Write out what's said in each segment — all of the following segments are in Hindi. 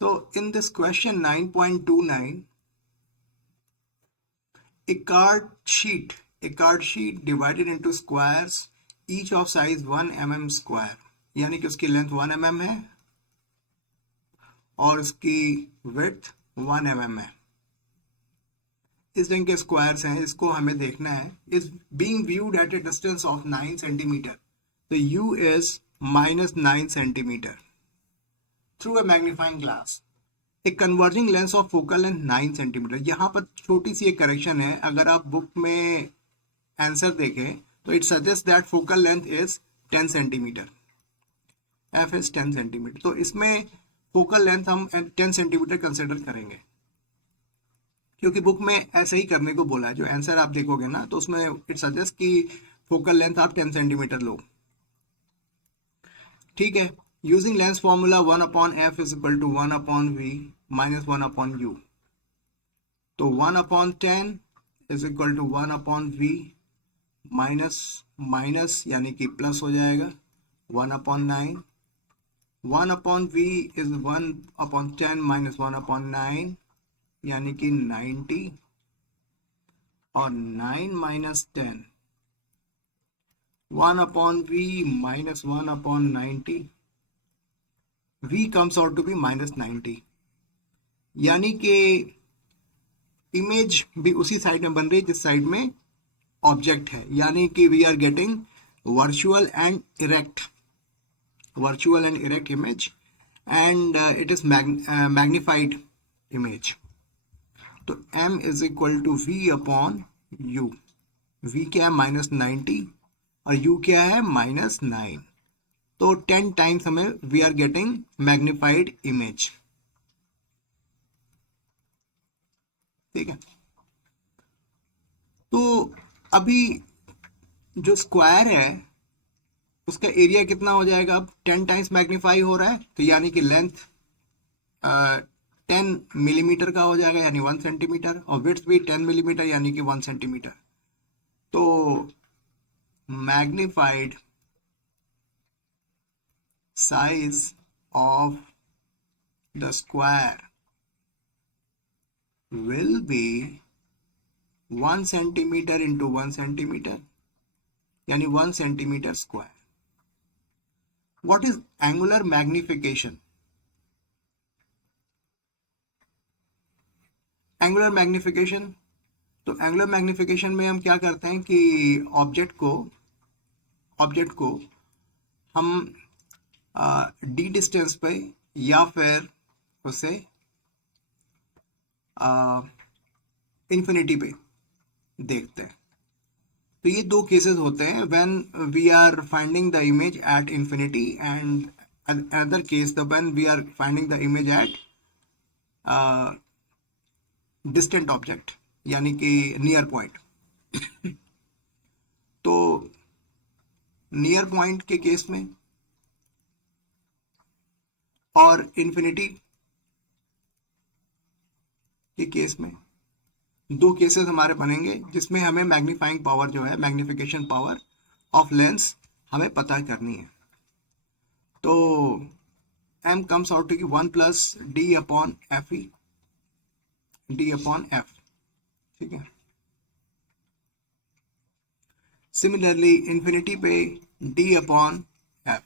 So in this question 9.29, a card sheet divided into squares, each of size 1 mm square, यानी कि उसकी लेंथ 1 mm है और उसकी विड्थ 1 mm है। इस रंग के स्क्वायर्स हैं, इसको हमें देखना है। Is being viewed at a distance of 9 centimetre, तो u is -9 centimetre through a magnifying glass. एक converging lens of focal length 9 centimetre. यहाँ पर छोटी सी एक करेक्शन है, अगर आप बुक में आंसर देखें तो it suggest that focal length is 10 centimetre, F is 10 centimetre. तो इसमें फोकल लेंथ हम 10 सेंटीमीटर कंसिडर करेंगे, क्योंकि बुक में ऐसा ही करने को बोला है। जो आंसर आप देखोगे ना तो उसमें इट सजेस्ट कि फोकल लेंथ आप 10 सेंटीमीटर लो, ठीक है। Using lens formula 1/f is equal to 1/v minus 1/u, तो 1/10 is equal to 1/v minus minus यानी कि प्लस हो जाएगा 1/9। 1/v इज 1/10 माइनस 1/9 यानी कि 90, और 9 minus 10 1/v minus 1/90, v comes out to be -90, यानी कि इमेज भी उसी साइड में बन रही है जिस साइड में ऑब्जेक्ट है, यानी कि we are getting virtual and erect image, and it is magnified image. तो m is equal to v upon u। v क्या है -90 और u क्या है -9, तो 10 टाइम्स हमें we are getting magnified image, ठीक है। तो अभी जो स्क्वायर है उसका एरिया कितना हो जाएगा, अब 10 टाइम्स मैग्नीफाई हो रहा है, तो यानी कि लेंथ 10 मिलीमीटर का हो जाएगा यानी 1 सेंटीमीटर, और विड्थ भी 10 मिलीमीटर यानी कि 1 सेंटीमीटर। तो magnified size of the square will be 1 centimetre into 1 centimetre यानी 1 centimetre square. What is angular magnification? Angular magnification, तो एंगुलर मैग्निफिकेशन में हम क्या करते हैं कि ऑब्जेक्ट को हम डी डिस्टेंस पे या फिर उसे इन्फिनिटी पे देखते हैं। तो ये दो केसेस होते हैं, when we are finding the image at infinity, and other case the when we are finding the image at distant object यानी कि नियर पॉइंट। तो नियर पॉइंट के केस में और इन्फिनिटी के केस में दो केसेस हमारे बनेंगे जिसमें हमें मैग्नीफाइंग पावर जो है, मैग्निफिकेशन पावर ऑफ लेंस हमें पता करनी है। तो m कम्स आउट टू कि 1 plus D upon F E, D upon F, ठीक है। सिमिलरली इन्फिनिटी पे डी अपॉन एफ,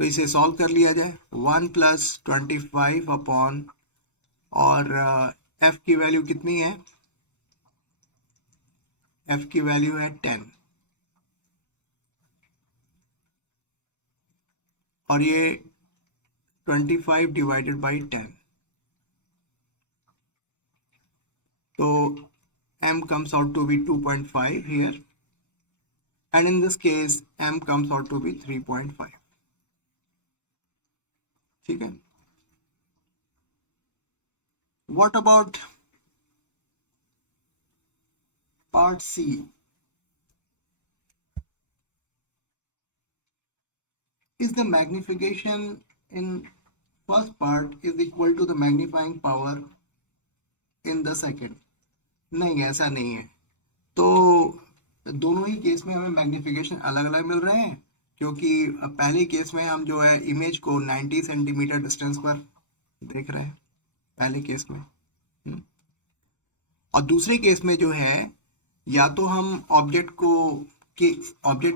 तो इसे सॉल्व कर लिया जाए। 1 प्लस 25 अपॉन, और f की वैल्यू कितनी है, f की वैल्यू है 10, और ये 25 डिवाइडेड बाई 10, तो m comes out to be 2.5 here, and in this case m comes out to be 3.5, ठीक है। What about part C? Is the magnification in first part is equal to the magnifying power in the second? नहीं, ऐसा नहीं है। तो दोनों ही केस में हमें मैग्निफिकेशन अलग अलग मिल रहे हैं, क्योंकि पहले केस में हम जो है इमेज को 90 सेंटीमीटर डिस्टेंस पर देख रहे हैं पहले केस में। और दूसरे केस में जो है, या तो हम ऑब्जेक्ट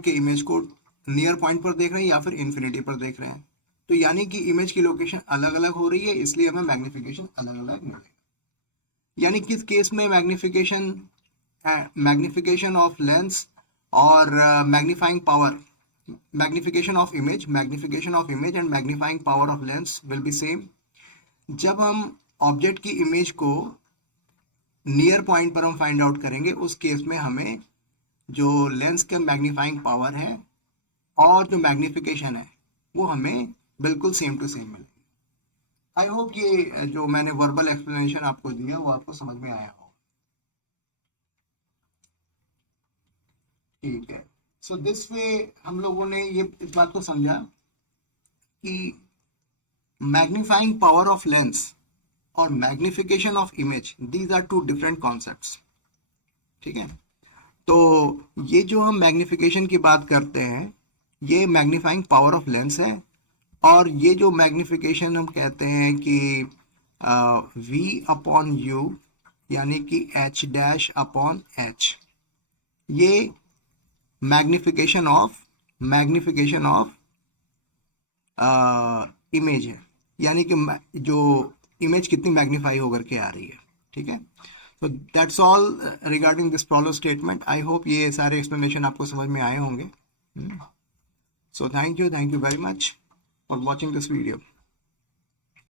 के इमेज को नियर पॉइंट पर देख रहे हैं या फिर इन्फिनिटी पर देख रहे हैं। तो यानी कि इमेज की लोकेशन अलग अलग हो रही है, इसलिए हमें मैग्निफिकेशन अलग अलग मिलेगा। यानी किस केस में मैग्निफिकेशन ऑफ लेंस और magnifying power, magnification of image and magnifying power of lens will be same. जब हम ऑब्जेक्ट की इमेज को नियर पॉइंट पर हम फाइंड आउट करेंगे, उस केस में हमें जो लेंस का मैग्नीफाइंग पावर है और जो मैग्निफिकेशन है वो हमें बिल्कुल सेम टू सेम मिलेगी। आई होप ये जो मैंने वर्बल एक्सप्लेनेशन आपको दिया वो आपको समझ में आया हो। ठीक है, सो दिस वे हम लोगों ने ये इस बात को समझा कि मैग्नीफाइंग पावर ऑफ लेंस और magnification of image, these are two different concepts. ठीक है, तो ये जो हम मैग्निफिकेशन की बात करते हैं, ये मैग्नीफाइंग पावर ऑफ लेंस है, और ये जो मैग्निफिकेशन हम कहते हैं कि V अपॉन U यानी कि H डैश अपॉन H, ये मैग्निफिकेशन ऑफ इमेज है, यानी कि जो इमेज कितनी मैग्नीफाई होकर के आ रही है। ठीक है, तो that's all regarding this problem statement. I hope ये सारे एक्सप्लेनेशन आपको समझ में आए होंगे। So thank you very much for watching this video.